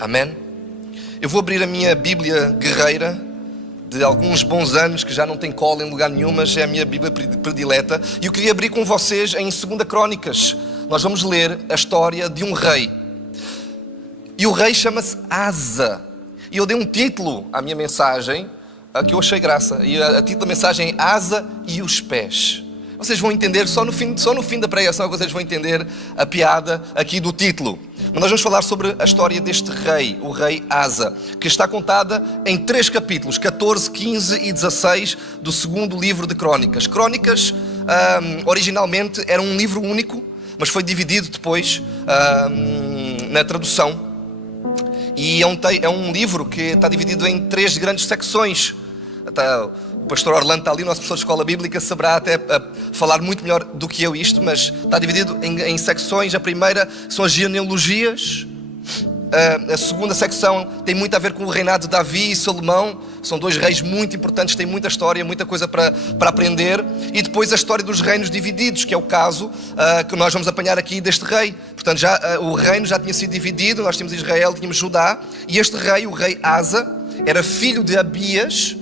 Amém? Eu vou abrir a minha Bíblia guerreira de alguns bons anos, que já não tem cola em lugar nenhum, mas é a minha Bíblia predileta. E eu queria abrir com vocês em 2 Crônicas. Nós vamos ler a história de um rei. E o rei chama-se Asa. E eu dei um título à minha mensagem, que eu achei graça. E a título da mensagem é Asa e os Pés. Vocês vão entender, só no fim da pregação vocês vão entender a piada aqui do título. Mas nós vamos falar sobre a história deste rei, o rei Asa, que está contada em 3 capítulos, 14, 15 e 16 do segundo livro de Crônicas. Crônicas, originalmente, era um livro único, mas foi dividido depois na tradução. E é um livro que está dividido em 3 grandes secções. O pastor Orlando está ali, nosso professor de escola bíblica, saberá até falar muito melhor do que eu isto, mas está dividido em secções. A primeira são as genealogias. A segunda secção tem muito a ver com o reinado de Davi e Salomão. São 2 reis muito importantes, têm muita história, muita coisa para aprender. E depois a história dos reinos divididos, que é o caso que nós vamos apanhar aqui deste rei. Portanto, o reino já tinha sido dividido, nós tínhamos Israel, tínhamos Judá. E este rei, o rei Asa, era filho de Abias,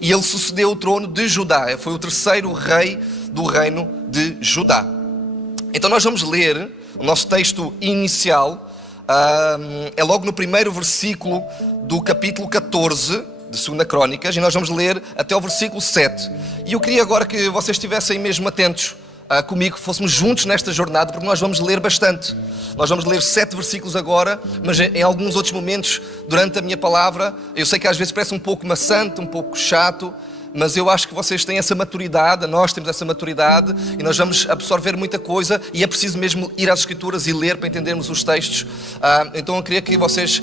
e ele sucedeu o trono de Judá. Foi o 3º rei do reino de Judá. Então nós vamos ler o nosso texto inicial. É logo no primeiro versículo do capítulo 14 de 2 Crônicas. E nós vamos ler até o versículo 7. E eu queria agora que vocês estivessem mesmo atentos comigo, que fôssemos juntos nesta jornada, porque nós vamos ler bastante. Nós vamos ler 7 versículos agora, mas em alguns outros momentos, durante a minha palavra, eu sei que às vezes parece um pouco maçante, um pouco chato, mas eu acho que vocês têm essa maturidade, nós temos essa maturidade, e nós vamos absorver muita coisa, e é preciso mesmo ir às Escrituras e ler para entendermos os textos. Então eu queria que vocês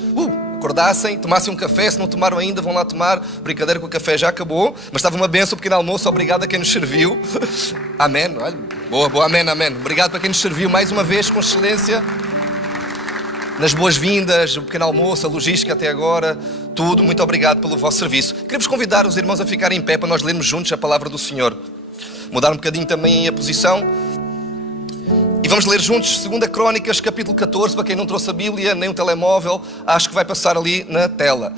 acordassem, tomassem um café. Se não tomaram ainda, vão lá tomar. Brincadeira, que o café já acabou, mas estava uma benção, um pequeno almoço. Obrigado a quem nos serviu. Amém. Olha, boa, amém. Obrigado para quem nos serviu mais uma vez com excelência, nas boas-vindas, o pequeno almoço, a logística até agora, tudo. Muito obrigado pelo vosso serviço. Queremos convidar os irmãos a ficarem em pé para nós lermos juntos a palavra do Senhor. Mudar um bocadinho também a posição. E vamos ler juntos 2 Crônicas, capítulo 14, para quem não trouxe a Bíblia, nem o telemóvel, acho que vai passar ali na tela.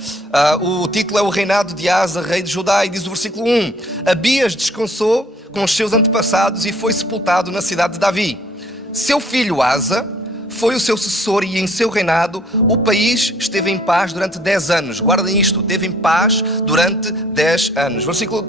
O título é o reinado de Asa, rei de Judá, e diz o versículo 1. Abias descansou com os seus antepassados e foi sepultado na cidade de Davi. Seu filho Asa foi o seu sucessor, e em seu reinado o país esteve em paz durante 10 anos. Guardem isto, esteve em paz durante 10 anos. Versículo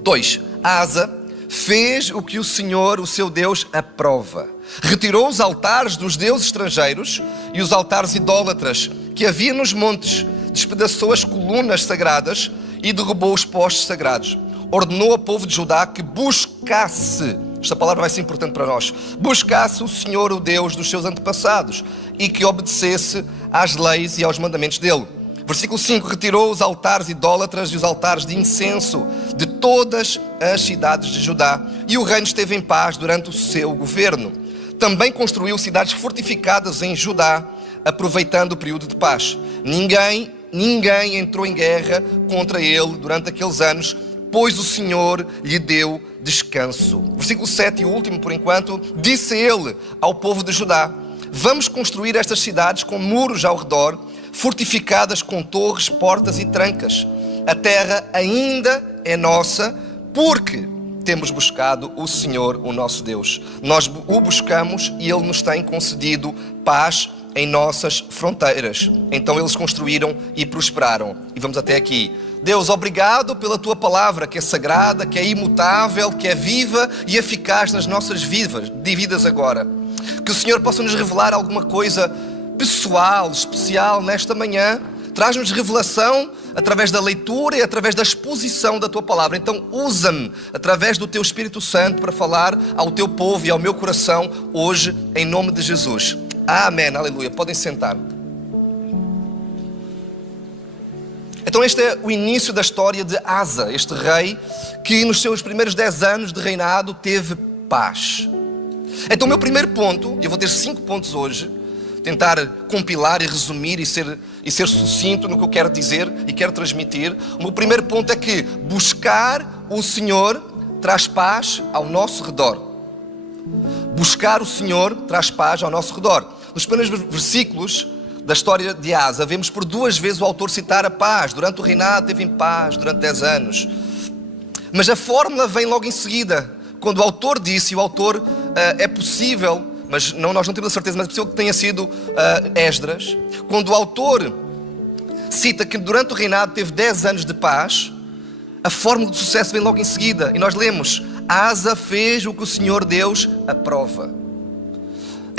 2. Asa fez o que o Senhor, o seu Deus, aprova. Retirou os altares dos deuses estrangeiros e os altares idólatras que havia nos montes, despedaçou as colunas sagradas e derrubou os postes sagrados. Ordenou ao povo de Judá que buscasse, esta palavra vai ser importante para nós, buscasse o Senhor, o Deus dos seus antepassados, e que obedecesse às leis e aos mandamentos dele. Versículo 5, retirou os altares idólatras e os altares de incenso de todas as cidades de Judá, e o reino esteve em paz durante o seu governo. Também construiu cidades fortificadas em Judá, aproveitando o período de paz. Ninguém entrou em guerra contra ele durante aqueles anos, pois o Senhor lhe deu descanso. Versículo 7 e o último por enquanto, disse ele ao povo de Judá: vamos construir estas cidades com muros ao redor, fortificadas com torres, portas e trancas. A terra ainda é nossa, porque temos buscado o Senhor, o nosso Deus. Nós o buscamos e Ele nos tem concedido paz em nossas fronteiras. Então eles construíram e prosperaram. E vamos até aqui. Deus, obrigado pela Tua palavra, que é sagrada, que é imutável, que é viva e eficaz nas nossas vidas agora. Que o Senhor possa nos revelar alguma coisa pessoal, especial nesta manhã. Traz-nos revelação através da leitura e através da exposição da Tua palavra. Então usa-me através do Teu Espírito Santo para falar ao Teu povo e ao meu coração hoje, em nome de Jesus. Amém, aleluia. Podem sentar. Então este é o início da história de Asa, este rei que nos seus primeiros 10 anos de reinado teve paz. Então o meu primeiro ponto, eu vou ter 5 pontos hoje, tentar compilar e resumir e ser sucinto no que eu quero dizer e quero transmitir. O meu primeiro ponto é que buscar o Senhor traz paz ao nosso redor. Buscar o Senhor traz paz ao nosso redor. Nos primeiros versículos da história de Asa, vemos por 2 vezes o autor citar a paz. Durante o reinado teve em paz, durante 10 anos. Mas a fórmula vem logo em seguida. Quando o autor disse, e o autor é possível, mas nós não temos a certeza, mas é possível que tenha sido Esdras. Quando o autor cita que durante o reinado teve 10 anos de paz, a fórmula de sucesso vem logo em seguida. E nós lemos: Asa fez o que o Senhor Deus aprova.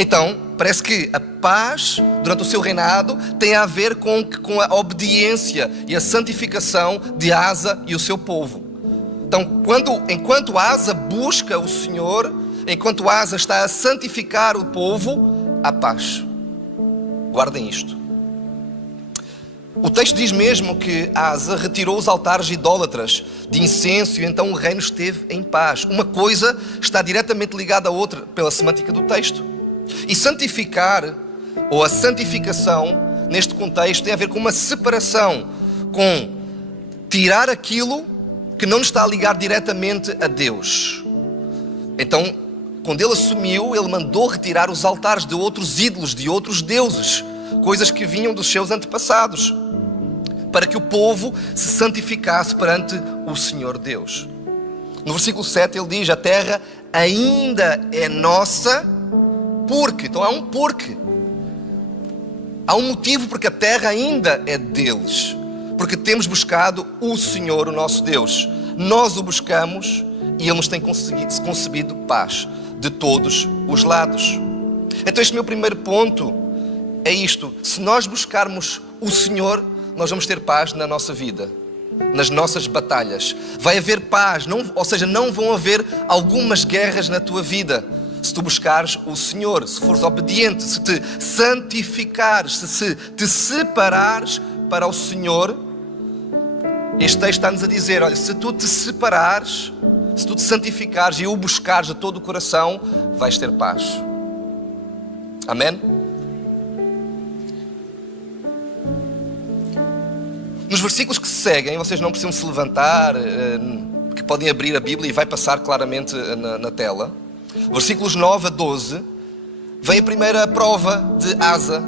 Então, parece que a paz durante o seu reinado tem a ver com a obediência e a santificação de Asa e o seu povo. Então, enquanto Asa busca o Senhor, enquanto Asa está a santificar o povo, há paz. Guardem isto. O texto diz mesmo que Asa retirou os altares idólatras de incenso e então o reino esteve em paz. Uma coisa está diretamente ligada à outra pela semântica do texto. E santificar, ou a santificação, neste contexto, tem a ver com uma separação, com tirar aquilo que não está a ligar diretamente a Deus. Então, quando ele assumiu, ele mandou retirar os altares de outros ídolos, de outros deuses, coisas que vinham dos seus antepassados, para que o povo se santificasse perante o Senhor Deus. No versículo 7 ele diz: a terra ainda é nossa, porque. Então há um porquê. Há um motivo porque a terra ainda é deles. Porque temos buscado o Senhor, o nosso Deus. Nós o buscamos e Ele nos tem concebido paz de todos os lados. Então este meu primeiro ponto é isto: se nós buscarmos o Senhor, nós vamos ter paz na nossa vida, nas nossas batalhas. Vai haver paz, ou seja, não vão haver algumas guerras na tua vida. Se tu buscares o Senhor, se fores obediente, se te santificares, se te separares para o Senhor. Este texto está-nos a dizer: olha, se tu te separares, se tu te santificares e o buscares de todo o coração, vais ter paz. Amém? Nos versículos que se seguem, vocês não precisam se levantar, que podem abrir a Bíblia e vai passar claramente na tela. Versículos 9 a 12, vem a primeira prova de Asa,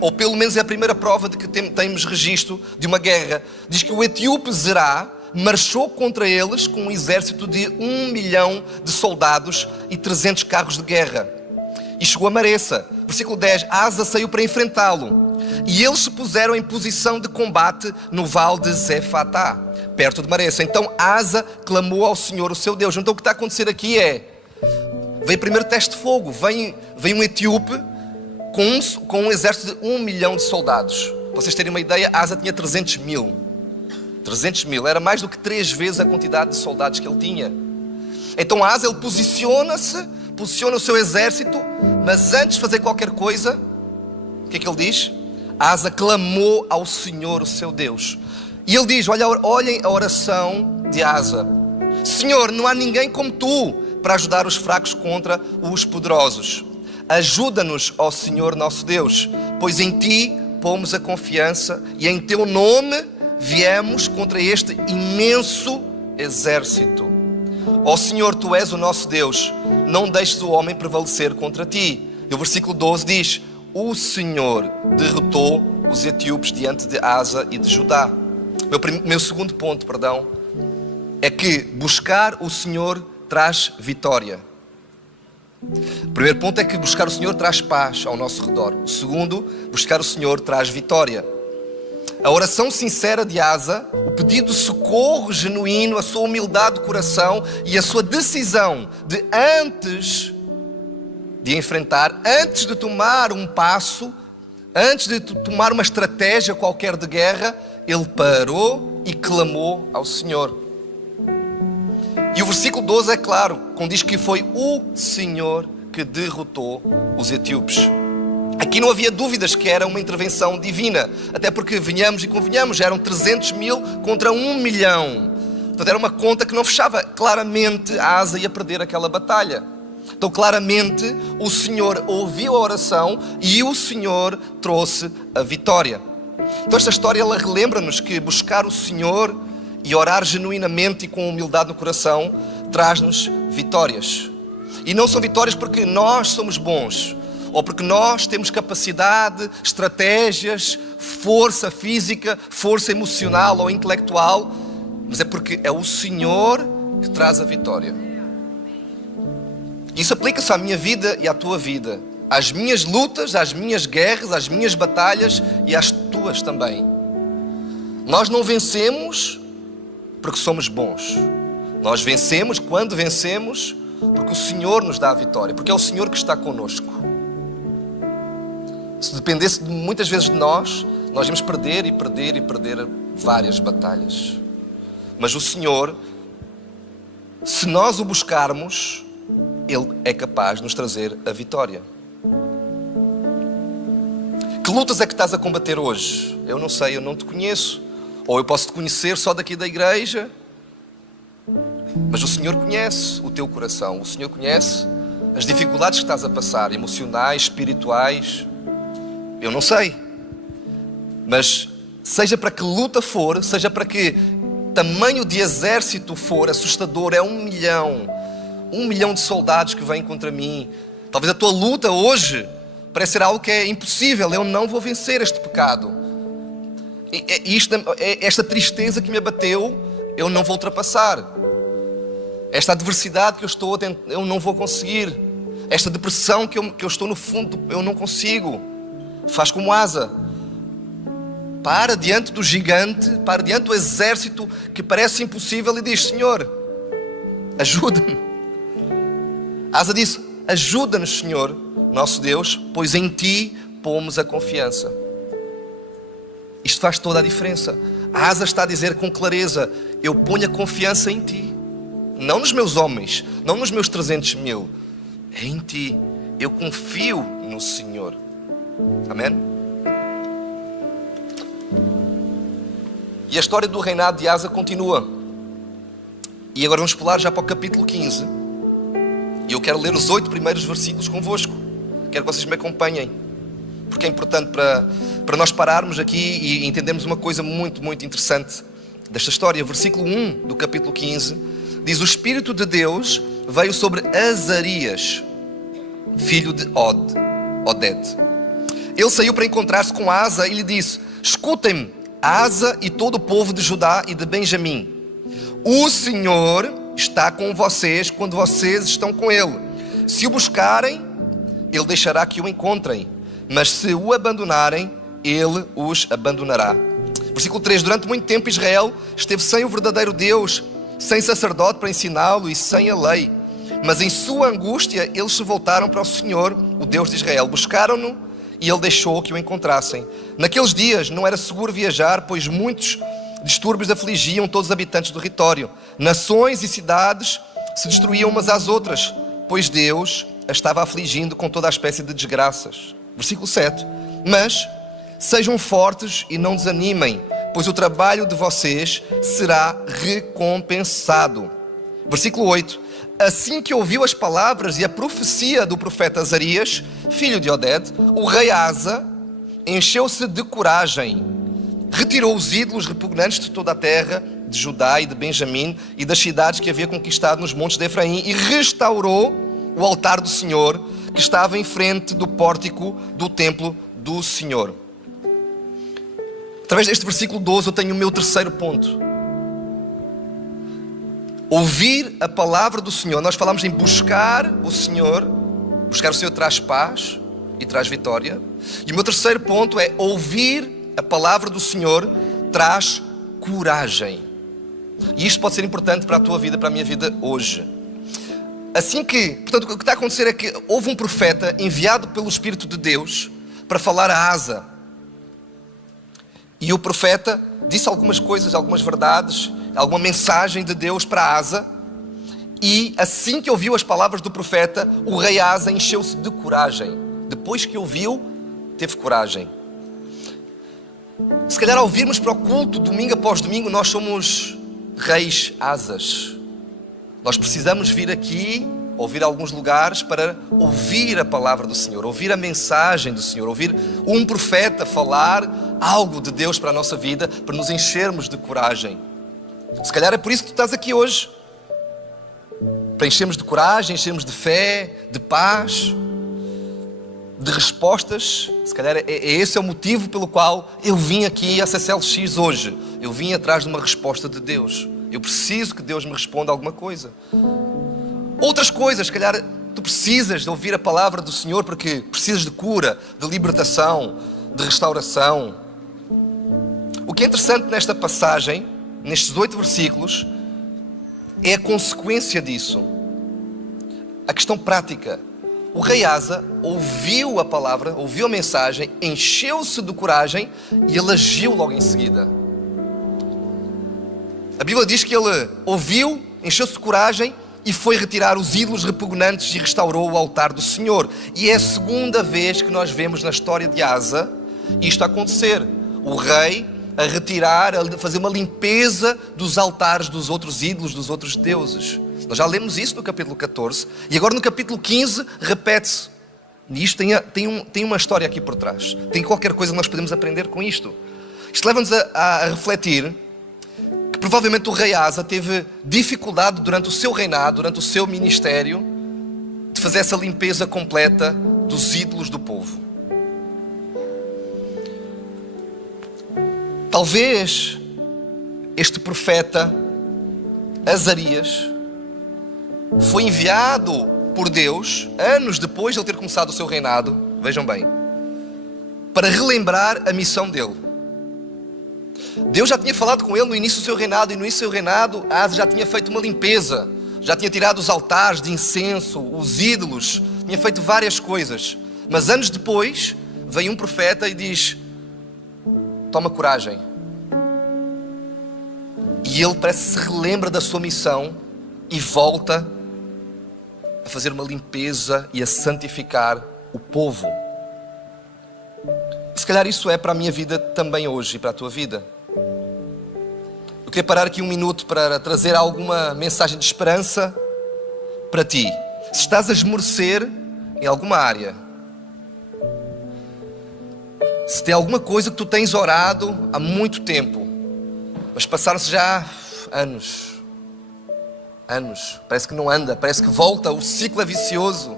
ou pelo menos é a primeira prova de que temos registro de uma guerra. Diz que o etíope Zerá marchou contra eles com um exército de 1 milhão de soldados e 300 carros de guerra. E chegou a Maressa. Versículo 10, Asa saiu para enfrentá-lo. E eles se puseram em posição de combate no vale de Zefatá, perto de Maressa. Então Asa clamou ao Senhor, o seu Deus. Então o que está a acontecer aqui é: vem o primeiro teste de fogo. Vem um etíope com um exército de 1 milhão de soldados. Para vocês terem uma ideia, Asa tinha 300 mil. 300 mil, era mais do que 3 vezes a quantidade de soldados que ele tinha. Então Asa, ele posiciona o seu exército, mas antes de fazer qualquer coisa, o que é que ele diz? Asa clamou ao Senhor, o seu Deus. E ele diz: olhem a oração de Asa. Senhor, não há ninguém como tu para ajudar os fracos contra os poderosos. Ajuda-nos, ó Senhor nosso Deus, pois em ti pomos a confiança e em teu nome viemos contra este imenso exército. Ó Senhor, tu és o nosso Deus, não deixes o homem prevalecer contra ti. E o versículo 12 diz: o Senhor derrotou os etíopes diante de Asa e de Judá. Meu segundo ponto, é que buscar o Senhor traz vitória. O primeiro ponto é que buscar o Senhor traz paz ao nosso redor. O segundo, buscar o Senhor traz vitória. A oração sincera de Asa, o pedido de socorro genuíno, a sua humildade de coração e a sua decisão de antes de enfrentar, antes de tomar um passo, antes de tomar uma estratégia qualquer de guerra, ele parou e clamou ao Senhor. E o versículo 12 é claro, quando diz que foi o Senhor que derrotou os etíopes. Aqui não havia dúvidas que era uma intervenção divina, até porque, venhamos e convenhamos, eram 300 mil contra 1 milhão. Portanto, era uma conta que não fechava. Claramente, a Asa ia perder aquela batalha. Então, claramente, o Senhor ouviu a oração e o Senhor trouxe a vitória. Então, esta história, ela relembra-nos que buscar o Senhor e orar genuinamente e com humildade no coração traz-nos vitórias. E não são vitórias porque nós somos bons, ou porque nós temos capacidade, estratégias, força física, força emocional ou intelectual, mas é porque é o Senhor que traz a vitória. Isso aplica-se à minha vida e à tua vida, às minhas lutas, às minhas guerras, às minhas batalhas e às tuas também. Nós não vencemos porque somos bons. Nós vencemos, quando vencemos, porque o Senhor nos dá a vitória, porque é o Senhor que está connosco. Se dependesse muitas vezes de nós íamos perder e perder e perder várias batalhas. Mas o Senhor, se nós o buscarmos, Ele é capaz de nos trazer a vitória. Que lutas é que estás a combater hoje? Eu não sei, eu não te conheço. Ou eu posso te conhecer só daqui da igreja. Mas o Senhor conhece o teu coração. O Senhor conhece as dificuldades que estás a passar, emocionais, espirituais. Eu não sei. Mas seja para que luta for, seja para que tamanho de exército for assustador, é 1 milhão de soldados que vêm contra mim. Talvez a tua luta hoje parece ser algo que é impossível. Eu não vou vencer este pecado. Esta tristeza que me abateu, eu não vou ultrapassar. Esta adversidade que eu não vou conseguir. Esta depressão que eu estou no fundo, eu não consigo. Faz como Asa. Para diante do gigante, para diante do exército que parece impossível e diz: Senhor, ajuda-me. Asa disse: ajuda-nos, Senhor, nosso Deus, pois em Ti pomos a confiança. Isto faz toda a diferença. Asa está a dizer com clareza: eu ponho a confiança em Ti. Não nos meus homens, não nos meus 300 mil. É em Ti. Eu confio no Senhor. Amém? E a história do reinado de Asa continua. E agora vamos pular já para o capítulo 15. E eu quero ler os 8 primeiros versículos convosco. Quero que vocês me acompanhem, porque é importante para nós pararmos aqui e entendermos uma coisa muito, muito interessante desta história. Versículo 1 do capítulo 15 diz: o Espírito de Deus veio sobre Azarias, filho de Oded. Ele saiu para encontrar-se com Asa e lhe disse: escutem-me, Asa e todo o povo de Judá e de Benjamim. O Senhor está com vocês quando vocês estão com Ele. Se o buscarem, Ele deixará que o encontrem. Mas se o abandonarem, Ele os abandonará. Versículo 3. Durante muito tempo Israel esteve sem o verdadeiro Deus, sem sacerdote para ensiná-lo e sem a lei. Mas em sua angústia eles se voltaram para o Senhor, o Deus de Israel. Buscaram-no e Ele deixou que o encontrassem. Naqueles dias não era seguro viajar, pois muitos distúrbios afligiam todos os habitantes do território. Nações e cidades se destruíam umas às outras, pois Deus a estava afligindo com toda a espécie de desgraças. Versículo 7. Mas sejam fortes e não desanimem, pois o trabalho de vocês será recompensado. Versículo 8. Assim que ouviu as palavras e a profecia do profeta Azarias, filho de Oded, o rei Asa encheu-se de coragem, retirou os ídolos repugnantes de toda a terra de Judá e de Benjamim e das cidades que havia conquistado nos montes de Efraim e restaurou o altar do Senhor que estava em frente do pórtico do templo do Senhor. Através deste versículo 12 eu tenho o meu terceiro ponto. Ouvir a palavra do Senhor. Nós falamos em buscar o Senhor. Buscar o Senhor traz paz e traz vitória. E o meu terceiro ponto é: ouvir a palavra do Senhor traz coragem. E isto pode ser importante para a tua vida, para a minha vida hoje. Portanto, o que está a acontecer é que houve um profeta enviado pelo Espírito de Deus para falar a Asa. E o profeta disse algumas coisas, algumas verdades, alguma mensagem de Deus para Asa. E assim que ouviu as palavras do profeta, o rei Asa encheu-se de coragem. Depois que ouviu, teve coragem. Se calhar ao virmos para o culto, domingo após domingo, nós somos reis Asas. Nós precisamos vir aqui, ouvir alguns lugares para ouvir a palavra do Senhor, ouvir a mensagem do Senhor, ouvir um profeta falar algo de Deus para a nossa vida, para nos enchermos de coragem. Se calhar é por isso que tu estás aqui hoje, para enchermos de coragem, enchermos de fé, de paz. de respostas. Se calhar esse é o motivo pelo qual eu vim aqui a CCLX hoje. Eu vim atrás de uma resposta de Deus. Eu preciso que Deus me responda alguma coisa. Outras coisas, se calhar tu precisas de ouvir a palavra do Senhor porque precisas de cura, de libertação, de restauração. O que é interessante nesta passagem, nestes 8 versículos, é a consequência disso. A questão prática. O rei Asa ouviu a palavra, ouviu a mensagem, encheu-se de coragem e ele agiu logo em seguida. A Bíblia diz que ele ouviu, encheu-se de coragem e foi retirar os ídolos repugnantes e restaurou o altar do Senhor. E é a segunda vez que nós vemos na história de Asa isto acontecer. O rei a retirar, a fazer uma limpeza dos altares dos outros ídolos, dos outros deuses. Nós já lemos isso no capítulo 14 e agora no capítulo 15 repete-se. E isto tem uma história aqui por trás. Tem qualquer coisa que nós podemos aprender com isto. Isto leva-nos a refletir que provavelmente o rei Asa teve dificuldade durante o seu reinado, durante o seu ministério, de fazer essa limpeza completa dos ídolos do povo. Talvez este profeta Azarias foi enviado por Deus, anos depois de ele ter começado o seu reinado, vejam bem, para relembrar a missão dele. Deus já tinha falado com ele no início do seu reinado, e no início do seu reinado, Asa já tinha feito uma limpeza, já tinha tirado os altares de incenso, os ídolos, tinha feito várias coisas. Mas anos depois, vem um profeta e diz: toma coragem. E ele parece que se relembra da sua missão e volta a fazer uma limpeza e a santificar o povo. E se calhar isso é para a minha vida também hoje e para a tua vida. Eu queria parar aqui um minuto para trazer alguma mensagem de esperança para ti. Se estás a esmorecer em alguma área, se tem alguma coisa que tu tens orado há muito tempo, mas passaram-se já anos, parece que não anda, parece que volta, o ciclo é vicioso,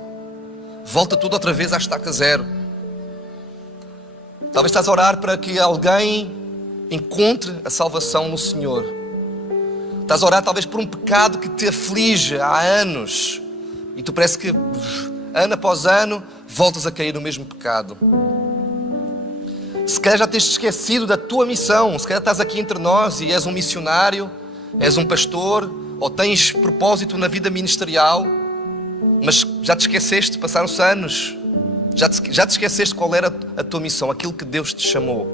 volta tudo outra vez à estaca zero. Talvez estás a orar para que alguém encontre a salvação no Senhor. Estás a orar talvez por um pecado que te aflige há anos e tu parece que ano após ano voltas a cair no mesmo pecado. Se calhar já tens esquecido da tua missão, se calhar estás aqui entre nós e és um missionário, és um pastor, ou tens propósito na vida ministerial, mas já te esqueceste, passaram-se anos, já te esqueceste qual era a tua missão, aquilo que Deus te chamou.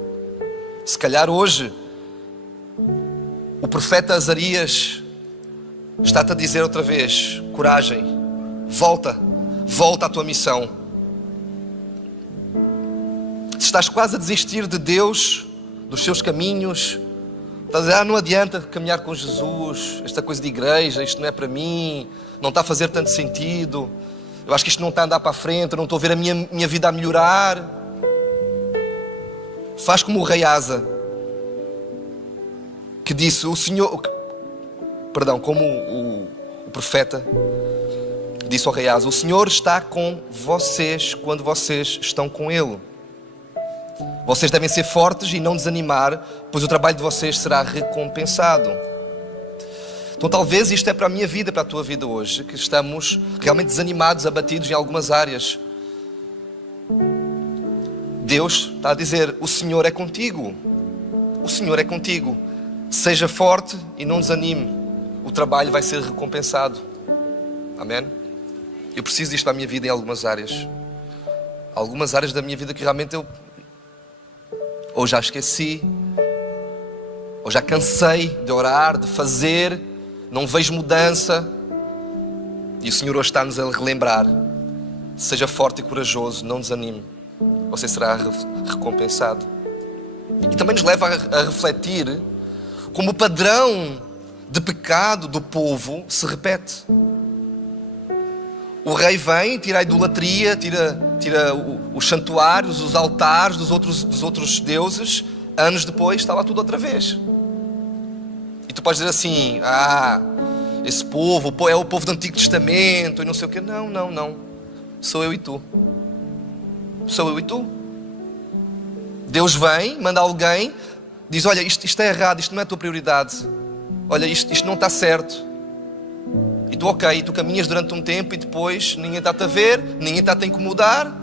Se calhar hoje, o profeta Azarias está-te a dizer outra vez: coragem, volta à tua missão. Se estás quase a desistir de Deus, dos seus caminhos, estás a dizer: não adianta caminhar com Jesus, esta coisa de igreja, isto não é para mim, não está a fazer tanto sentido, eu acho que isto não está a andar para a frente, eu não estou a ver a minha vida a melhorar. Faz como o rei Asa, que disse, como o profeta disse ao rei Asa: o Senhor está com vocês quando vocês estão com Ele. Vocês devem ser fortes e não desanimar, pois o trabalho de vocês será recompensado. Então talvez isto é para a minha vida, para a tua vida hoje, que estamos realmente desanimados, abatidos em algumas áreas. Deus está a dizer: o Senhor é contigo. O Senhor é contigo. Seja forte e não desanime. O trabalho vai ser recompensado. Amém? Eu preciso disto para a minha vida em algumas áreas. Algumas áreas da minha vida que realmente eu ou já esqueci, ou já cansei de orar, de fazer, não vejo mudança. E o Senhor hoje está-nos a relembrar: seja forte e corajoso, não desanime, você será recompensado. E também nos leva a refletir como o padrão de pecado do povo se repete. O rei vem, tira a idolatria, tira os santuários, os altares dos outros deuses. Anos depois está lá tudo outra vez. E tu podes dizer assim: esse povo é o povo do Antigo Testamento e não sei o quê. Não. Sou eu e tu. Sou eu e tu. Deus vem, manda alguém, diz, olha, isto é errado, isto não é a tua prioridade. Olha, isto não está certo. E tu, ok, tu caminhas durante um tempo e depois ninguém está-te a ver, ninguém está-te a incomodar.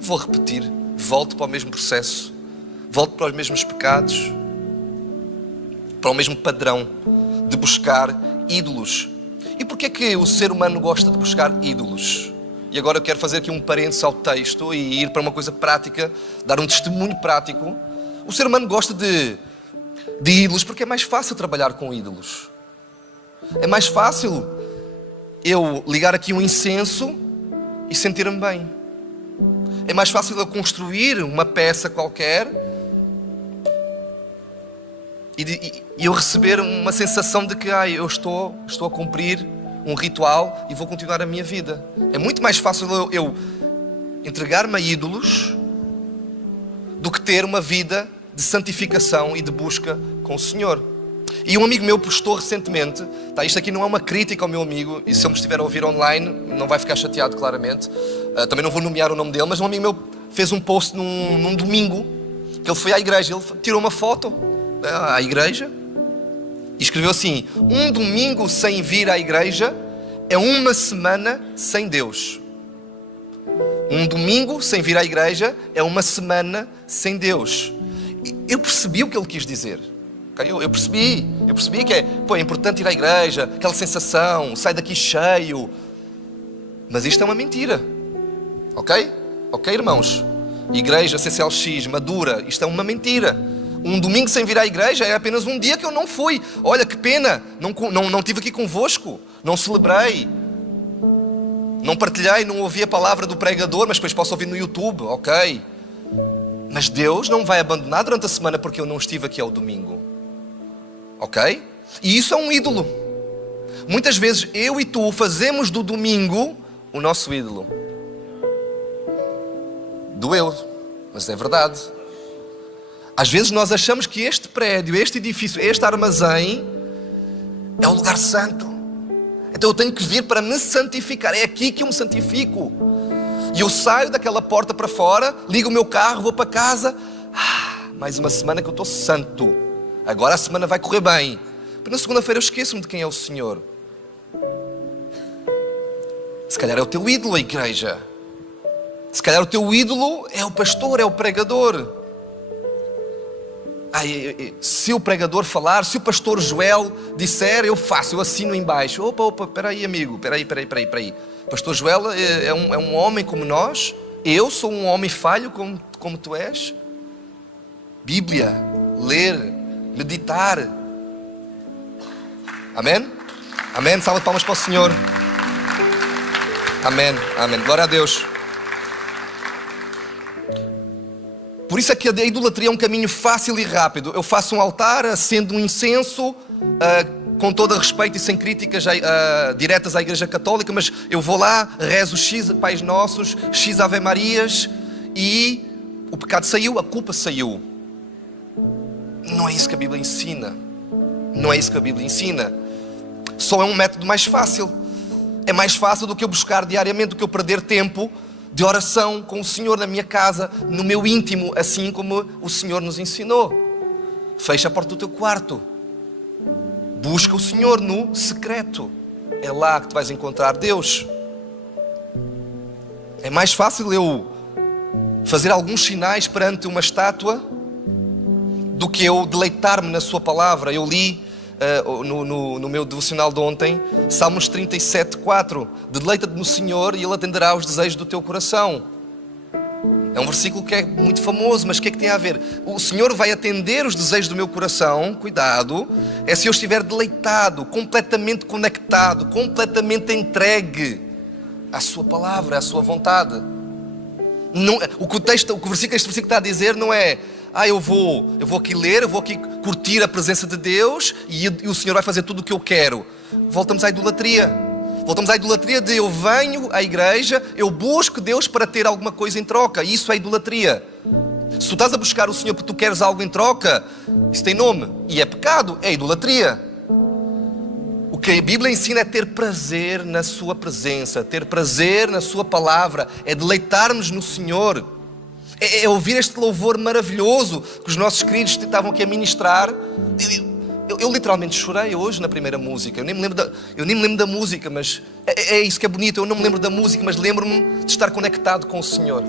Vou repetir, volto para o mesmo processo, volto para os mesmos pecados, para o mesmo padrão de buscar ídolos. E porquê é que o ser humano gosta de buscar ídolos? E agora eu quero fazer aqui um parênteses ao texto e ir para uma coisa prática, dar um testemunho prático. O ser humano gosta de ídolos porque é mais fácil trabalhar com ídolos. É mais fácil eu ligar aqui um incenso e sentir-me bem. É mais fácil eu construir uma peça qualquer e eu receber uma sensação de que eu estou a cumprir um ritual e vou continuar a minha vida. É muito mais fácil eu entregar-me a ídolos do que ter uma vida de santificação e de busca com o Senhor. E um amigo meu postou recentemente, isto aqui não é uma crítica ao meu amigo, e se ele me estiver a ouvir online não vai ficar chateado claramente, também não vou nomear o nome dele, mas um amigo meu fez um post num domingo, que ele foi à igreja, ele tirou uma foto à igreja e escreveu assim: um domingo sem vir à igreja é uma semana sem Deus. Um domingo sem vir à igreja é uma semana sem Deus. Eu percebi o que ele quis dizer. Eu percebi que é importante ir à igreja, aquela sensação, sai daqui cheio. Mas isto é uma mentira. Ok, irmãos? Igreja CCLX, madura, isto é uma mentira. Um domingo sem vir à igreja é apenas um dia que eu não fui. Olha, que pena, não estive aqui convosco, não celebrei, não partilhei, não ouvi a palavra do pregador, mas depois posso ouvir no YouTube, ok. Mas Deus não me vai abandonar durante a semana porque eu não estive aqui ao domingo. Ok? E isso é um ídolo. Muitas vezes eu e tu fazemos do domingo o nosso ídolo. Doeu, mas é verdade. Às vezes nós achamos que este prédio, este edifício, este armazém é o lugar santo. Então eu tenho que vir para me santificar. É aqui que eu me santifico. E eu saio daquela porta para fora, ligo o meu carro, vou para casa. Mais uma semana que eu estou santo. Agora a semana vai correr bem. Mas na segunda-feira eu esqueço-me de quem é o Senhor. Se calhar é o teu ídolo, a igreja. Se calhar o teu ídolo é o pastor, é o pregador. Se o pregador falar, se o pastor Joel disser, eu faço, eu assino em baixo. Opa, espera aí, amigo, espera aí. Pastor Joel é um homem como nós. Eu sou um homem falho como tu és. Bíblia, ler, meditar. Amém? Amém? Salva de palmas para o Senhor. Amém. Glória a Deus. Por isso é que a idolatria é um caminho fácil e rápido. Eu faço um altar, acendo um incenso, com todo respeito e sem críticas diretas à Igreja Católica, mas eu vou lá, rezo X Pais Nossos, X Ave Marias e o pecado saiu, a culpa saiu. Não é isso que a Bíblia ensina. Só é um método mais fácil. É mais fácil do que eu buscar diariamente, do que eu perder tempo de oração com o Senhor na minha casa, no meu íntimo, assim como o Senhor nos ensinou. Fecha a porta do teu quarto. Busca o Senhor no secreto. É lá que tu vais encontrar Deus. É mais fácil eu fazer alguns sinais perante uma estátua do que eu deleitar-me na sua palavra. Eu li no meu devocional de ontem, Salmos 37:4. Deleita-te no Senhor e Ele atenderá aos desejos do teu coração. É um versículo que é muito famoso, mas o que é que tem a ver? O Senhor vai atender os desejos do meu coração, cuidado, é se eu estiver deleitado, completamente conectado, completamente entregue à sua palavra, à sua vontade. Não, o que este versículo está a dizer não é: eu vou aqui ler, eu vou aqui curtir a presença de Deus e o Senhor vai fazer tudo o que eu quero. Voltamos à idolatria. Voltamos à idolatria de eu venho à igreja, eu busco Deus para ter alguma coisa em troca. Isso é idolatria. Se tu estás a buscar o Senhor porque tu queres algo em troca, isso tem nome e é pecado, é idolatria. O que a Bíblia ensina é ter prazer na sua presença, ter prazer na sua palavra, é deleitar-nos no Senhor. É ouvir este louvor maravilhoso que os nossos queridos estavam aqui a ministrar. Eu literalmente chorei hoje na primeira música. Eu nem me lembro da música, mas é isso que é bonito. Eu não me lembro da música, mas lembro-me de estar conectado com o Senhor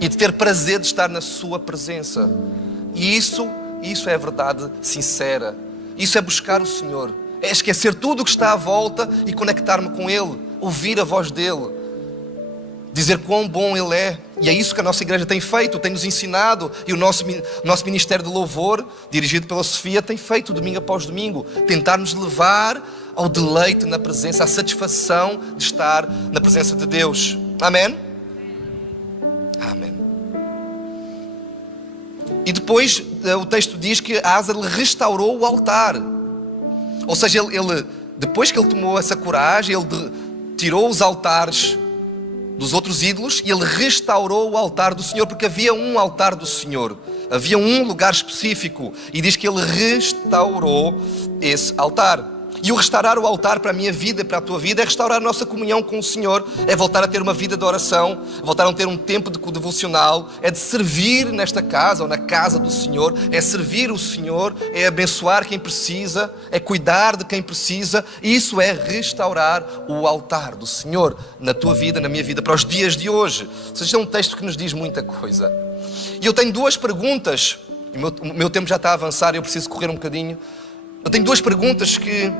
e de ter prazer de estar na sua presença. E isso é a verdade sincera. Isso é buscar o Senhor. É esquecer tudo o que está à volta e conectar-me com Ele. Ouvir a voz dEle. Dizer quão bom Ele é. E é isso que a nossa igreja tem feito, tem nos ensinado. E o nosso Ministério de Louvor, dirigido pela Sofia, tem feito domingo após domingo. Tentar nos levar ao deleite na presença, à satisfação de estar na presença de Deus. Amém? Amém. E depois o texto diz que Asa restaurou o altar. Ou seja, ele depois que ele tomou essa coragem, ele tirou os altares dos outros ídolos e ele restaurou o altar do Senhor, porque havia um altar do Senhor, havia um lugar específico, e diz que ele restaurou esse altar. E o restaurar o altar para a minha vida e para a tua vida é restaurar a nossa comunhão com o Senhor, é voltar a ter uma vida de oração, voltar a ter um tempo de devocional, é de servir nesta casa ou na casa do Senhor, é servir o Senhor, é abençoar quem precisa, é cuidar de quem precisa. Isso é restaurar o altar do Senhor na tua vida, na minha vida, para os dias de hoje. Ou seja, é um texto que nos diz muita coisa. E eu tenho duas perguntas, e o meu tempo já está a avançar, eu preciso correr um bocadinho. Eu tenho duas perguntas que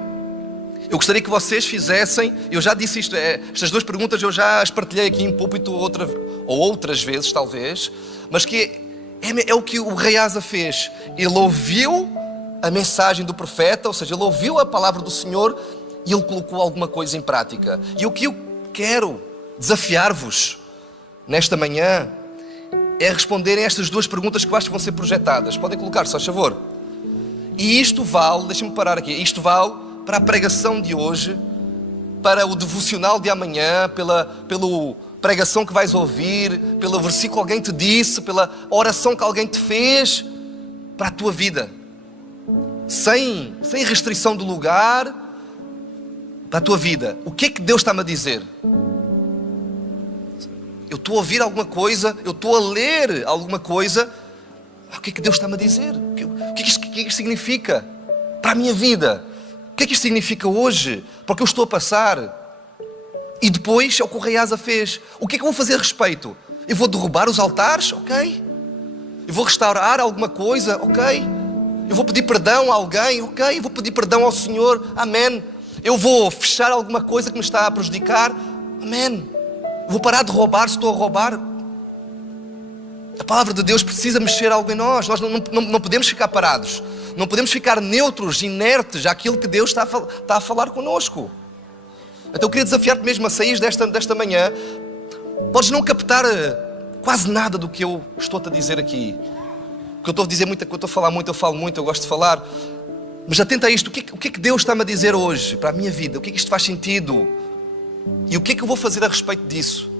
eu gostaria que vocês fizessem. Eu já disse isto, estas duas perguntas eu já as partilhei aqui em púlpito outras vezes talvez, mas que é o que o rei Asa fez. Ele ouviu a mensagem do profeta, ou seja, ele ouviu a palavra do Senhor e ele colocou alguma coisa em prática. E o que eu quero desafiar-vos nesta manhã é responderem estas duas perguntas que eu acho que vão ser projetadas. Podem colocar, se faz favor. E isto vale, deixem-me parar aqui, isto vale para a pregação de hoje, para o devocional de amanhã, pela pregação que vais ouvir, pelo versículo que alguém te disse, pela oração que alguém te fez, para a tua vida. Sem restrição de lugar, para a tua vida. O que é que Deus está-me a dizer? Eu estou a ouvir alguma coisa, eu estou a ler alguma coisa. O que é que Deus está-me a dizer? O que é que isto significa para a minha vida? O que é que isto significa hoje? Para o que eu estou a passar? E depois é o que o rei Asa fez. O que é que eu vou fazer a respeito? Eu vou derrubar os altares? Ok. Eu vou restaurar alguma coisa? Ok. Eu vou pedir perdão a alguém? Ok. Eu vou pedir perdão ao Senhor? Amém. Eu vou fechar alguma coisa que me está a prejudicar? Amém. Eu vou parar de roubar se estou a roubar? A palavra de Deus precisa mexer algo em nós. Nós não podemos ficar parados. Não podemos ficar neutros, inertes àquilo que Deus está a falar connosco. Então eu queria desafiar-te mesmo a sair desta manhã. Podes não captar quase nada do que eu estou-te a dizer aqui. Porque eu estou a dizer muito, eu estou a falar muito, eu falo muito, eu gosto de falar. Mas atenta a isto. O que é que Deus está-me a dizer hoje para a minha vida? O que é que isto faz sentido? E o que é que eu vou fazer a respeito disso?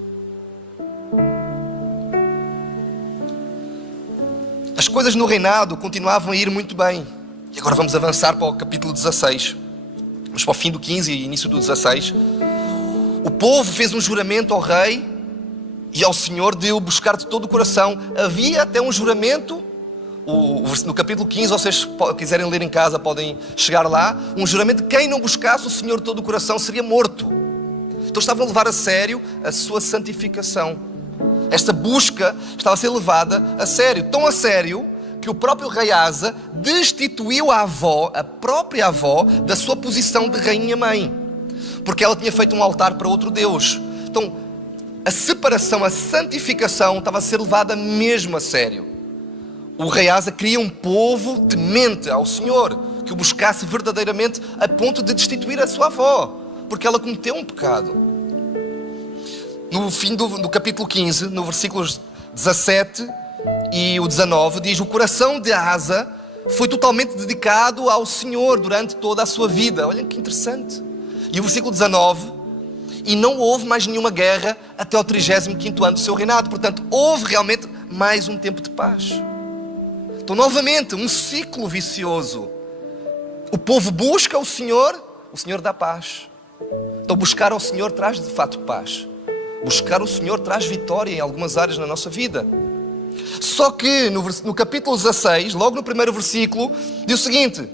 As coisas no reinado continuavam a ir muito bem. E agora vamos avançar para o capítulo 16. Vamos para o fim do 15 e início do 16. O povo fez um juramento ao rei e ao Senhor de o buscar de todo o coração. Havia até um juramento, no capítulo 15, se vocês quiserem ler em casa, podem chegar lá. Um juramento de quem não buscasse o Senhor de todo o coração seria morto. Então estavam a levar a sério a sua santificação. Esta busca estava a ser levada a sério. Tão a sério que o próprio rei Asa destituiu a própria avó, da sua posição de rainha-mãe. Porque ela tinha feito um altar para outro Deus. Então, a separação, a santificação estava a ser levada mesmo a sério. O rei Asa queria um povo temente ao Senhor, que o buscasse verdadeiramente a ponto de destituir a sua avó, porque ela cometeu um pecado. No fim do capítulo 15, no versículos 17 e o 19, diz: o coração de Asa foi totalmente dedicado ao Senhor durante toda a sua vida. Olhem que interessante. E o versículo 19: e não houve mais nenhuma guerra até ao 35º ano do seu reinado. Portanto, houve realmente mais um tempo de paz. Então, novamente, um ciclo vicioso. O povo busca o Senhor dá paz. Então, buscar ao Senhor traz de fato paz. Buscar o Senhor traz vitória em algumas áreas na nossa vida. Só que no capítulo 16, logo no primeiro versículo, diz o seguinte: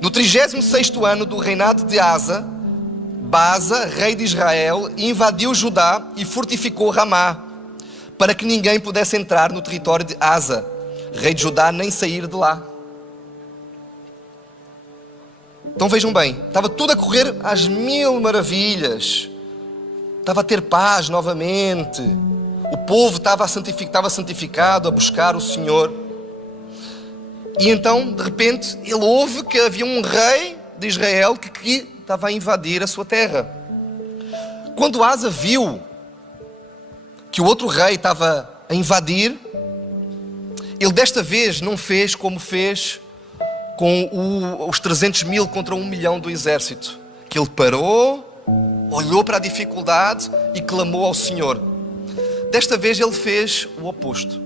no 36º ano do reinado de Asa, Baasa, rei de Israel, invadiu Judá e fortificou Ramá, para que ninguém pudesse entrar no território de Asa, rei de Judá, nem sair de lá. Então vejam bem, estava tudo a correr às mil maravilhas, estava a ter paz novamente, o povo estava santificado a buscar o Senhor. E então, de repente, ele ouve que havia um rei de Israel que estava a invadir a sua terra. Quando Asa viu que o outro rei estava a invadir, ele desta vez não fez como fez com os 300 mil contra 1 milhão do exército, que ele parou, olhou para a dificuldade e clamou ao Senhor. Desta vez ele fez o oposto.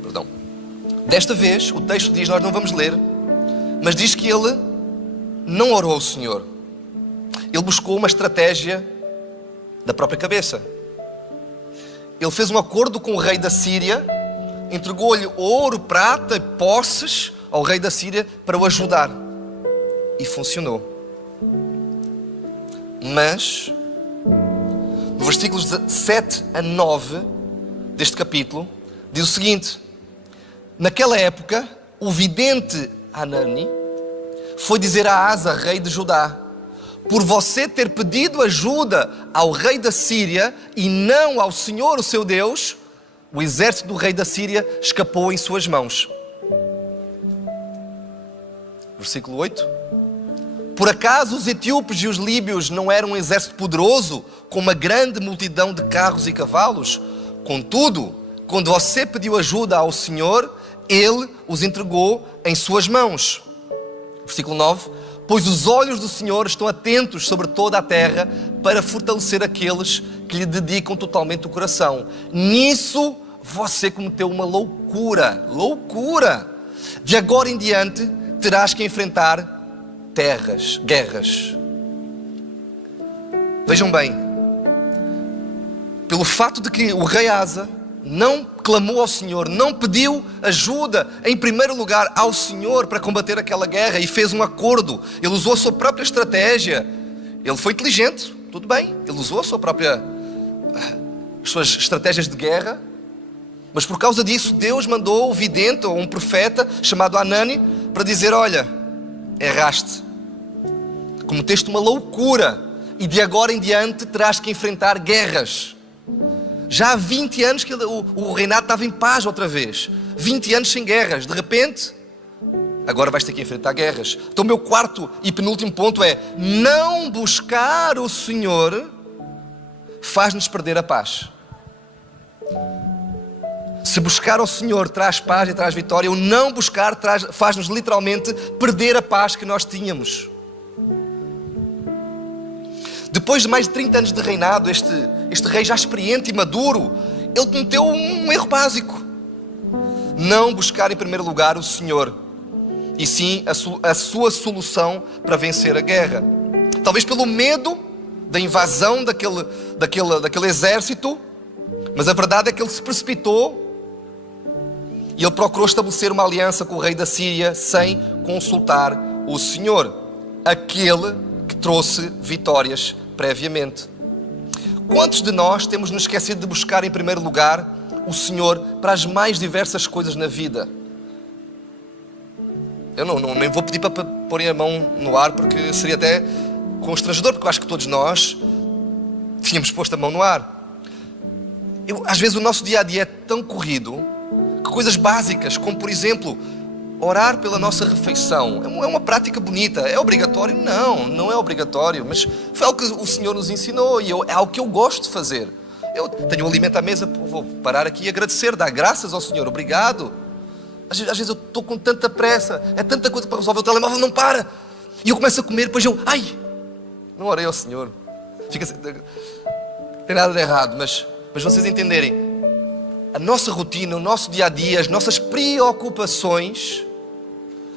Perdão. Desta vez, o texto diz, nós não vamos ler, mas diz que ele não orou ao Senhor. Ele buscou uma estratégia da própria cabeça. Ele fez um acordo com o rei da Síria, entregou-lhe ouro, prata e posses ao rei da Síria para o ajudar. E funcionou. Mas, no versículos 7 a 9 deste capítulo, diz o seguinte: naquela época, o vidente Hanani foi dizer a Asa, rei de Judá: por você ter pedido ajuda ao rei da Síria e não ao Senhor, o seu Deus, o exército do rei da Síria escapou em suas mãos. Versículo 8. Por acaso os etíopes e os líbios não eram um exército poderoso, com uma grande multidão de carros e cavalos? Contudo, quando você pediu ajuda ao Senhor, Ele os entregou em suas mãos. Versículo 9. Pois os olhos do Senhor estão atentos sobre toda a terra para fortalecer aqueles que lhe dedicam totalmente o coração. Nisso você cometeu uma loucura. Loucura! De agora em diante terás que enfrentar guerras. Vejam bem, pelo fato de que o rei Asa não clamou ao Senhor, não pediu ajuda em primeiro lugar ao Senhor para combater aquela guerra e fez um acordo, ele usou a sua própria estratégia, ele foi inteligente, tudo bem, ele usou as suas estratégias de guerra, mas por causa disso Deus mandou o vidente ou um profeta chamado Hanani para dizer: olha, erraste, cometeste uma loucura e de agora em diante terás que enfrentar guerras. Já há 20 anos que o reinado estava em paz outra vez. 20 anos sem guerras. De repente, agora vais ter que enfrentar guerras. Então o meu quarto e penúltimo ponto é: não buscar o Senhor faz-nos perder a paz. Se buscar ao Senhor traz paz e traz vitória, o não buscar faz-nos literalmente perder a paz que nós tínhamos. Depois de mais de 30 anos de reinado, este rei já experiente e maduro, ele cometeu um erro básico: não buscar em primeiro lugar o Senhor, e sim a sua solução para vencer a guerra. Talvez pelo medo da invasão daquele exército, mas a verdade é que ele se precipitou e ele procurou estabelecer uma aliança com o rei da Síria sem consultar o Senhor, aquele que trouxe vitórias previamente. Quantos de nós temos nos esquecido de buscar em primeiro lugar o Senhor para as mais diversas coisas na vida? Eu nem vou pedir para porem a mão no ar, porque seria até constrangedor, porque eu acho que todos nós tínhamos posto a mão no ar. Às vezes o nosso dia a dia é tão corrido que coisas básicas, como por exemplo orar pela nossa refeição, é uma prática bonita. É obrigatório? Não é obrigatório, mas foi algo que o Senhor nos ensinou e é algo que eu gosto de fazer. Eu tenho um alimento à mesa, vou parar aqui e agradecer, dar graças ao Senhor. Obrigado. Às vezes eu estou com tanta pressa, é tanta coisa para resolver, o telemóvel não para, e eu começo a comer, depois não orei ao Senhor. Tem nada de errado, mas vocês entenderem, a nossa rotina, o nosso dia a dia, as nossas preocupações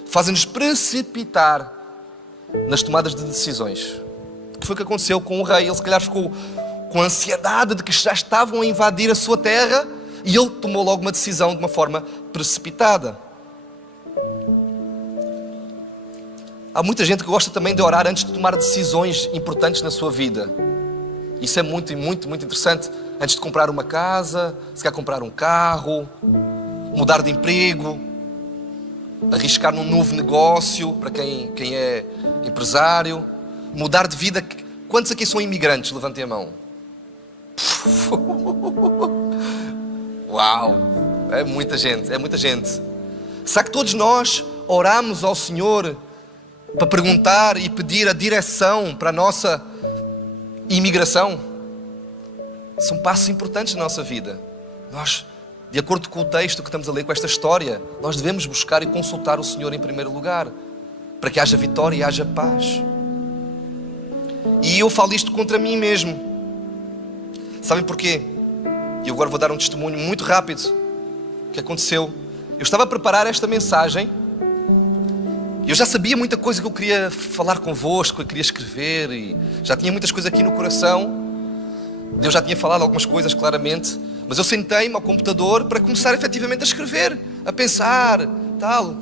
fazem-nos precipitar nas tomadas de decisões. que foi que aconteceu com o rei. Ele se calhar ficou com a ansiedade de que já estavam a invadir a sua terra e ele tomou logo uma decisão de uma forma precipitada. Há muita gente que gosta também de orar antes de tomar decisões importantes na sua vida. Isso é muito, muito, muito interessante. Antes de comprar uma casa, se quer comprar um carro, mudar de emprego, arriscar num novo negócio para quem é empresário, mudar de vida. Quantos aqui são imigrantes? Levantem a mão. Uau! É muita gente, é muita gente. Será que todos nós oramos ao Senhor para perguntar e pedir a direção para a nossa imigração? São passos importantes na nossa vida. Nós, de acordo com o texto que estamos a ler, com esta história, nós devemos buscar e consultar o Senhor em primeiro lugar, para que haja vitória e haja paz. E eu falo isto contra mim mesmo. Sabem porquê? E eu agora vou dar um testemunho muito rápido. O que aconteceu? Eu estava a preparar esta mensagem. Eu já sabia muita coisa que eu queria falar convosco, que eu queria escrever, e já tinha muitas coisas aqui no coração. Deus já tinha falado algumas coisas claramente, mas eu sentei-me ao computador para começar efetivamente a escrever, a pensar, tal,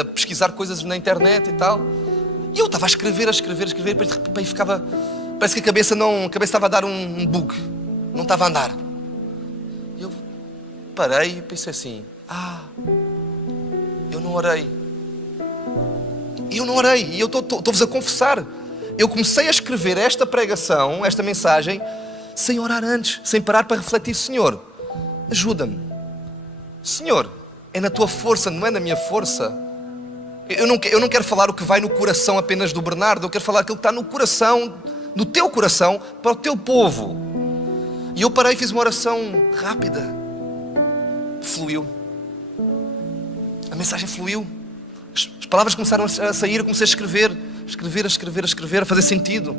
a pesquisar coisas na internet e tal. E eu estava a escrever, depois de repente ficava, parece que a cabeça estava a dar um bug, não estava a andar. E eu parei e pensei assim, eu não orei. E eu não orei, e eu estou-vos a confessar, eu comecei a escrever esta pregação, esta mensagem, sem orar antes, sem parar para refletir. Senhor, ajuda-me. Senhor, é na tua força, não é na minha força. Eu não quero falar o que vai no coração apenas do Bernardo, eu quero falar aquilo que está no coração, no teu coração, para o teu povo. E eu parei e fiz uma oração rápida. Fluiu. A mensagem fluiu. As palavras começaram a sair, eu comecei a escrever, a fazer sentido.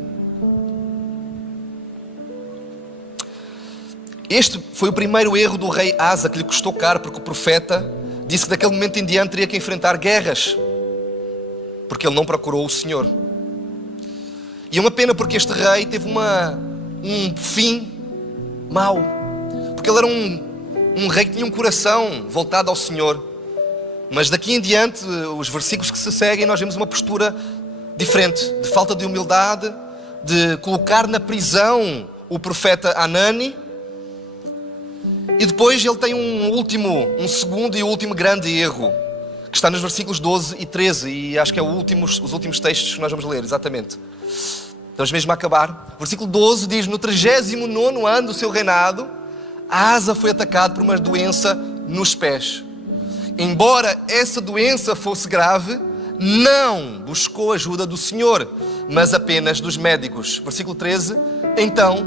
Este foi o primeiro erro do rei Asa, que lhe custou caro, porque o profeta disse que daquele momento em diante teria que enfrentar guerras, porque ele não procurou o Senhor. E é uma pena, porque este rei teve um fim mau, porque ele era um rei que tinha um coração voltado ao Senhor. Mas daqui em diante, os versículos que se seguem, nós vemos uma postura diferente, de falta de humildade, de colocar na prisão o profeta Hanani. E depois ele tem um segundo e último grande erro, que está nos versículos 12 e 13, e acho que é os últimos textos que nós vamos ler, exatamente. Estamos mesmo a acabar. Versículo 12 diz: no 39º ano do seu reinado, Asa foi atacado por uma doença nos pés. Embora essa doença fosse grave, não buscou ajuda do Senhor, mas apenas dos médicos. Versículo 13. Então,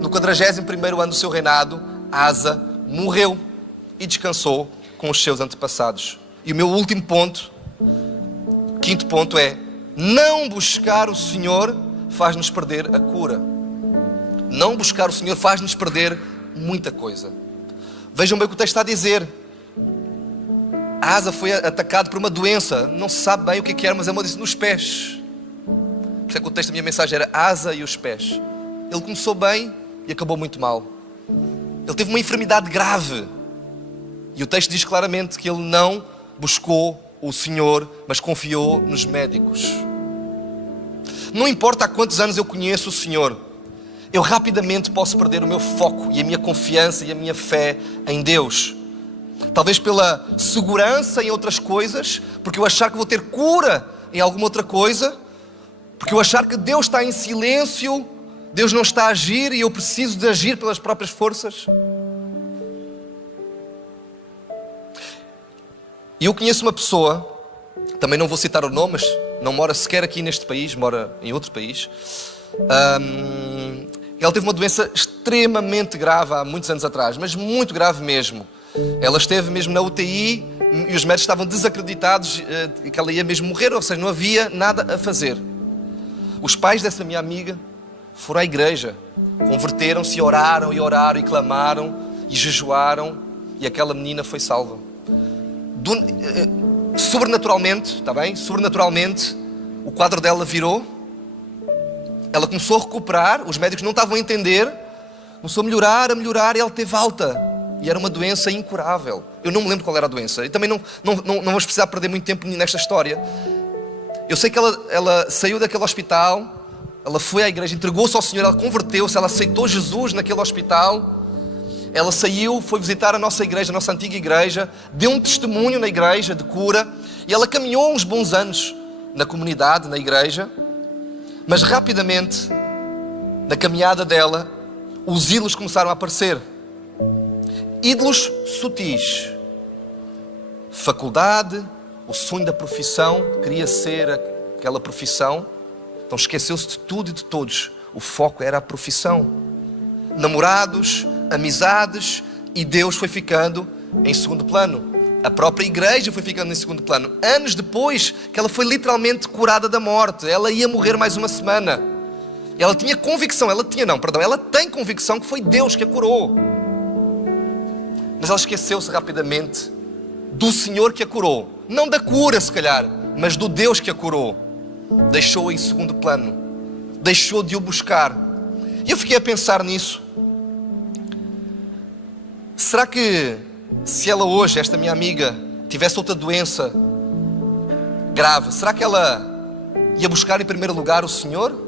no 41º ano do seu reinado, Asa morreu e descansou com os seus antepassados. E o meu último ponto, quinto ponto, é: não buscar o Senhor faz-nos perder a cura. Não buscar o Senhor faz-nos perder muita coisa. Vejam bem o que o texto está a dizer. Asa foi atacado por uma doença, não se sabe bem o que era, mas a mão disse nos pés. Por isso é que o texto da minha mensagem era Asa e os pés. Ele começou bem e acabou muito mal. Ele teve uma enfermidade grave. E o texto diz claramente que ele não buscou o Senhor, mas confiou nos médicos. Não importa há quantos anos eu conheço o Senhor, eu rapidamente posso perder o meu foco e a minha confiança e a minha fé em Deus. Talvez pela segurança em outras coisas, porque eu achar que vou ter cura em alguma outra coisa, porque eu achar que Deus está em silêncio, Deus não está a agir e eu preciso de agir pelas próprias forças. E eu conheço uma pessoa, também não vou citar o nome, mas não mora sequer aqui neste país, mora em outro país. Ela teve uma doença extremamente grave há muitos anos atrás, mas muito grave mesmo. Ela esteve mesmo na UTI e os médicos estavam desacreditados que ela ia mesmo morrer, ou seja, não havia nada a fazer. Os pais dessa minha amiga foram à igreja, converteram-se, oraram e clamaram e jejuaram, e aquela menina foi salva. Sobrenaturalmente, está bem? Sobrenaturalmente, o quadro dela virou Ela começou a recuperar, os médicos não estavam a entender, começou a melhorar e ela teve alta. E era uma doença incurável. Eu não me lembro qual era a doença. E também não vamos precisar perder muito tempo nesta história. Eu sei que ela saiu daquele hospital, ela foi à igreja, entregou-se ao Senhor, ela converteu-se, ela aceitou Jesus naquele hospital. Ela saiu, foi visitar a nossa igreja, a nossa antiga igreja, deu um testemunho na igreja de cura. E ela caminhou uns bons anos na comunidade, na igreja. Mas rapidamente, na caminhada dela, os ídolos começaram a aparecer. Ídolos sutis. Faculdade, o sonho da profissão, queria ser aquela profissão. Então esqueceu-se de tudo e de todos. O foco era a profissão. Namorados, amizades, e Deus foi ficando em segundo plano. A própria igreja foi ficando em segundo plano. Anos depois que ela foi literalmente curada da morte. Ela ia morrer mais uma semana. Ela tinha convicção, ela tem convicção que foi Deus que a curou. Mas ela esqueceu-se rapidamente do Senhor que a curou. Não da cura, se calhar, mas do Deus que a curou. Deixou-o em segundo plano. Deixou de o buscar. E eu fiquei a pensar nisso. Será que se ela hoje, esta minha amiga, tivesse outra doença grave, será que ela ia buscar em primeiro lugar o Senhor?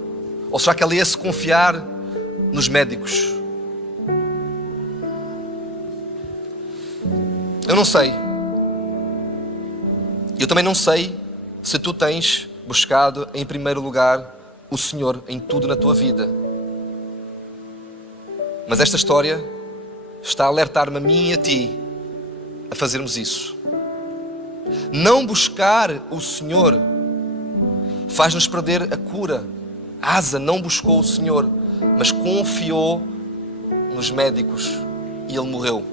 Ou será que ela ia se confiar nos médicos? Eu não sei. Eu também não sei se tu tens buscado em primeiro lugar o Senhor em tudo na tua vida. Mas esta história está a alertar-me a mim e a ti a fazermos isso. Não buscar o Senhor faz-nos perder a cura. Asa não buscou o Senhor, mas confiou nos médicos e ele morreu.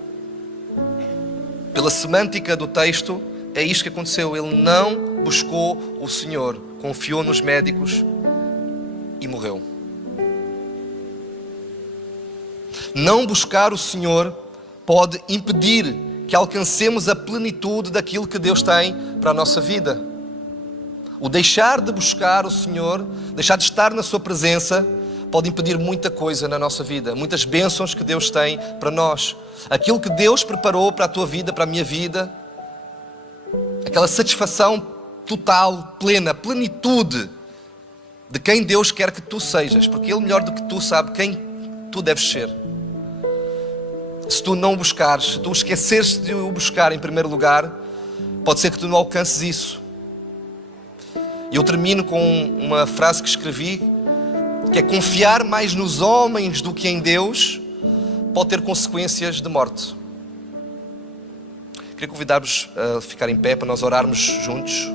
Pela semântica do texto, é isto que aconteceu. Ele não buscou o Senhor, confiou nos médicos e morreu. Não buscar o Senhor pode impedir que alcancemos a plenitude daquilo que Deus tem para a nossa vida. O deixar de buscar o Senhor, deixar de estar na sua presença, pode impedir muita coisa na nossa vida. Muitas bênçãos que Deus tem para nós. Aquilo que Deus preparou para a tua vida, para a minha vida. Aquela satisfação total, plena, plenitude de quem Deus quer que tu sejas. Porque Ele melhor do que tu sabe quem tu deves ser. Se tu não o buscares, se tu esqueceres de o buscar em primeiro lugar, pode ser que tu não alcances isso. E eu termino com uma frase que escrevi, que é: confiar mais nos homens do que em Deus pode ter consequências de morte. Queria convidar-vos a ficar em pé para nós orarmos juntos.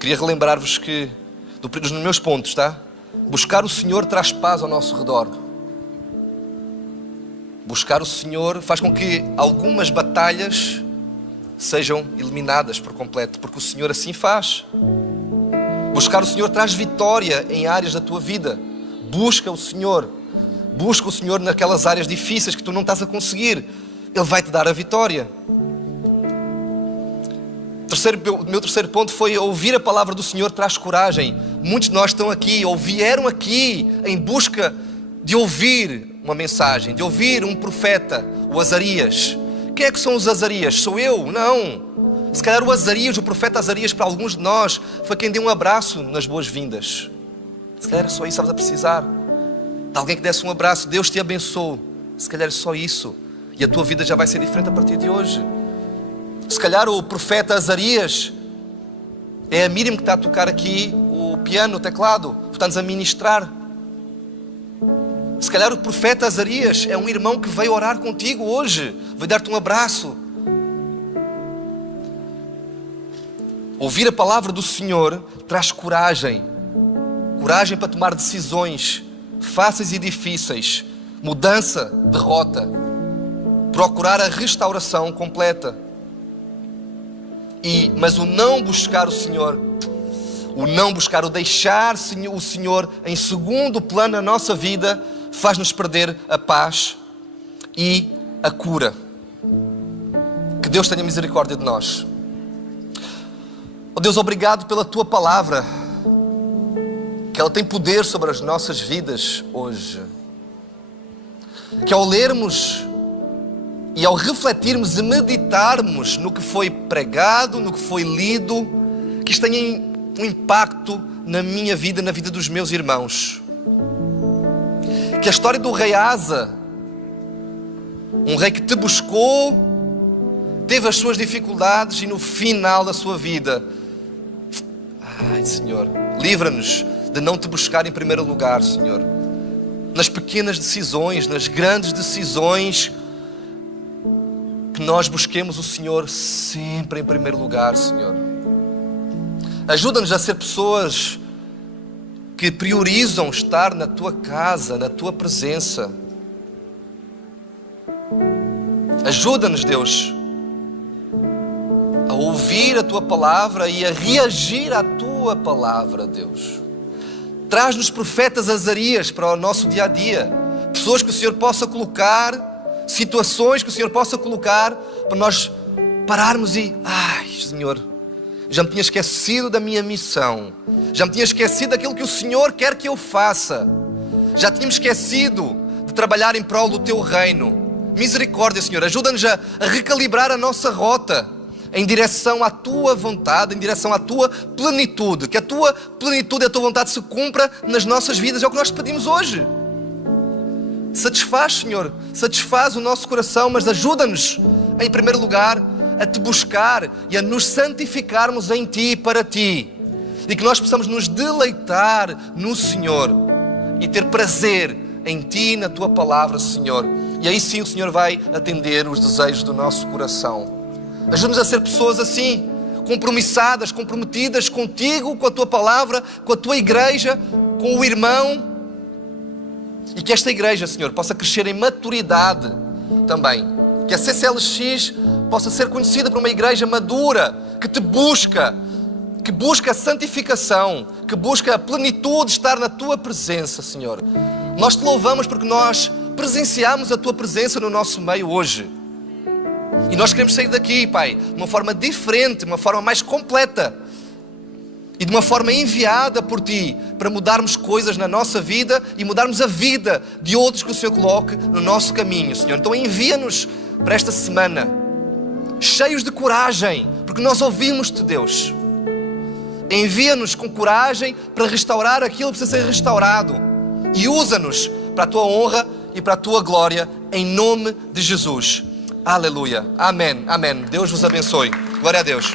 Queria relembrar-vos que, nos meus pontos, tá? Buscar o Senhor traz paz ao nosso redor. Buscar o Senhor faz com que algumas batalhas sejam eliminadas por completo, porque o Senhor assim faz. Buscar o Senhor traz vitória em áreas da tua vida. Busca o Senhor naquelas áreas difíceis que tu não estás a conseguir. Ele vai te dar a vitória. O meu terceiro ponto foi: ouvir a palavra do Senhor traz coragem. Muitos de nós estão aqui, ou vieram aqui em busca de ouvir uma mensagem, de ouvir um profeta, o Azarias. Quem é que são os Azarias? Sou eu? Não. Se calhar o Azarias, o profeta Azarias, para alguns de nós, foi quem deu um abraço nas boas-vindas. Se calhar é só isso que estavas a precisar. De alguém que desse um abraço. Deus te abençoe. Se calhar é só isso. E a tua vida já vai ser diferente a partir de hoje. Se calhar o profeta Azarias é a Miriam que está a tocar aqui o piano, o teclado, tu estás a ministrar. Se calhar o profeta Azarias é um irmão que veio orar contigo hoje, veio dar-te um abraço. Ouvir a palavra do Senhor traz coragem. Coragem para tomar decisões fáceis e difíceis. Mudança de rota. Procurar a restauração completa. Mas o não buscar o Senhor, o deixar o Senhor em segundo plano na nossa vida, faz-nos perder a paz e a cura. Que Deus tenha misericórdia de nós. Oh Deus, obrigado pela Tua palavra, que ela tem poder sobre as nossas vidas hoje. Que ao lermos e ao refletirmos e meditarmos no que foi pregado, no que foi lido, que isto tenha um impacto na minha vida, na vida dos meus irmãos. Que a história do rei Asa, um rei que te buscou, teve as suas dificuldades e no final da sua vida, ai Senhor, livra-nos de não te buscar em primeiro lugar, Senhor. Nas pequenas decisões, nas grandes decisões, que nós busquemos o Senhor sempre em primeiro lugar, Senhor. Ajuda-nos a ser pessoas que priorizam estar na Tua casa, na Tua presença. Ajuda-nos, Deus, a ouvir a Tua palavra e a reagir à Tua palavra, Deus. Traz-nos profetas Azarias para o nosso dia a dia, pessoas que o Senhor possa colocar, situações que o Senhor possa colocar para nós pararmos e, ai Senhor, já me tinha esquecido da minha missão, já me tinha esquecido daquilo que o Senhor quer que eu faça, já tínhamos esquecido de trabalhar em prol do Teu reino. Misericórdia, Senhor, ajuda-nos a recalibrar a nossa rota em direção à Tua vontade, em direção à Tua plenitude, que a Tua plenitude e a Tua vontade se cumpra nas nossas vidas, é o que nós te pedimos hoje. Satisfaz, Senhor, satisfaz o nosso coração, mas ajuda-nos, em primeiro lugar, a Te buscar e a nos santificarmos em Ti e para Ti. E que nós possamos nos deleitar no Senhor e ter prazer em Ti e na Tua palavra, Senhor. E aí sim o Senhor vai atender os desejos do nosso coração. Ajuda-nos a ser pessoas assim, compromissadas, comprometidas contigo, com a Tua palavra, com a Tua igreja, com o irmão. E que esta igreja, Senhor, possa crescer em maturidade também. Que a CCLX possa ser conhecida por uma igreja madura, que Te busca, que busca a santificação, que busca a plenitude de estar na Tua presença, Senhor. Nós Te louvamos porque nós presenciamos a Tua presença no nosso meio hoje. E nós queremos sair daqui, Pai, de uma forma diferente, de uma forma mais completa. E de uma forma enviada por Ti, para mudarmos coisas na nossa vida e mudarmos a vida de outros que o Senhor coloque no nosso caminho, Senhor. Então envia-nos para esta semana, cheios de coragem, porque nós ouvimos-Te, Deus. Envia-nos com coragem para restaurar aquilo que precisa ser restaurado. E usa-nos para a Tua honra e para a Tua glória, em nome de Jesus. Aleluia. Amém. Amém. Deus vos abençoe. Glória a Deus.